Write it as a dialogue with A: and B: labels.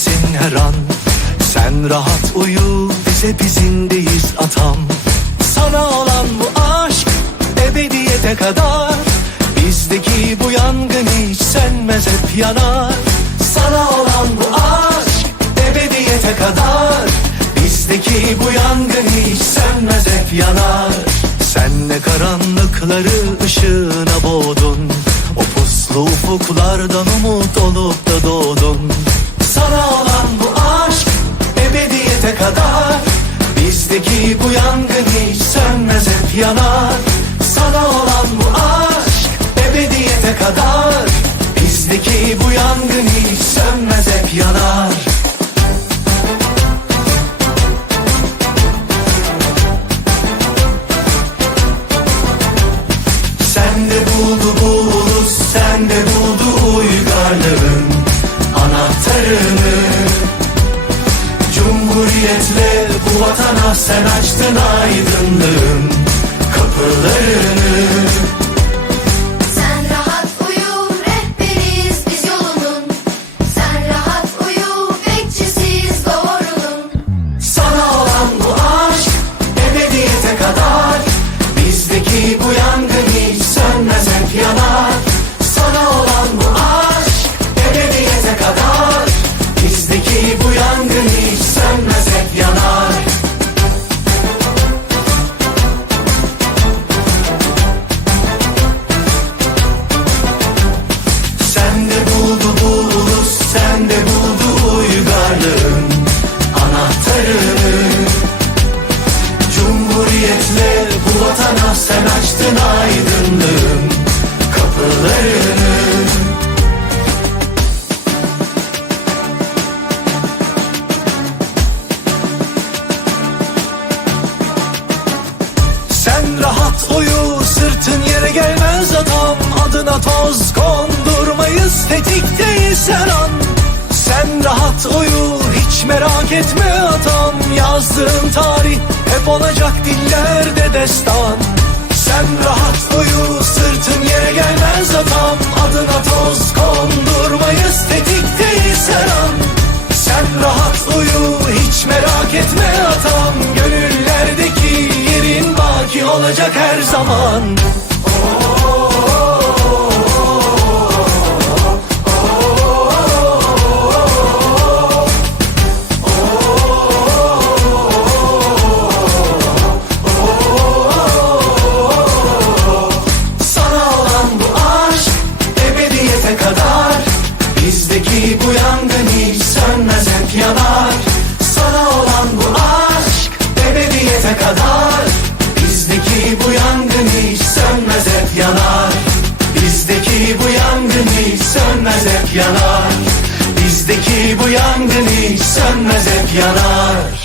A: sensin her an. Sen rahat uyu bize bizindeyiz atam. Sana olan bu aşk ebediyete kadar. Bizdeki bu yangın hiç sönmez hep yanar. Sana olan bu aşk ebediyete kadar. Bizdeki bu yangın hiç sönmez hep yanar. Sen ne karanlıkları ışığına boğdun Bizdeki bu yangın hiç sönmez hep yanar. Sana olan bu aşk ebediyete kadar. Bizdeki bu yangın hiç sönmez hep yanar. Sen de buldu bu ulus, sen de buldu uygarlığın anahtarını. Cumhuriyetle bu vatana sen açtın aydınlığın vatana sen açtın aydınlığın kapılarını. Sen rahat uyu sırtın yere gelmez adam. Adına toz kondurmayız tetikteyiz her an. Sen rahat uyu hiç merak etme atam Yazdığın tarih hep olacak dillerde destan. Sen rahat uyu sırtın yere gelmez atam Adına toz kondurmayız tetikteyiz her an Sen rahat uyu hiç merak etme atam Gönüllerdeki yerin baki olacak her zaman bu yangın hiç sönmez hep yanar. Bizdeki bu yangın hiç sönmez hep yanar. Bizdeki bu yangın hiç sönmez hep yanar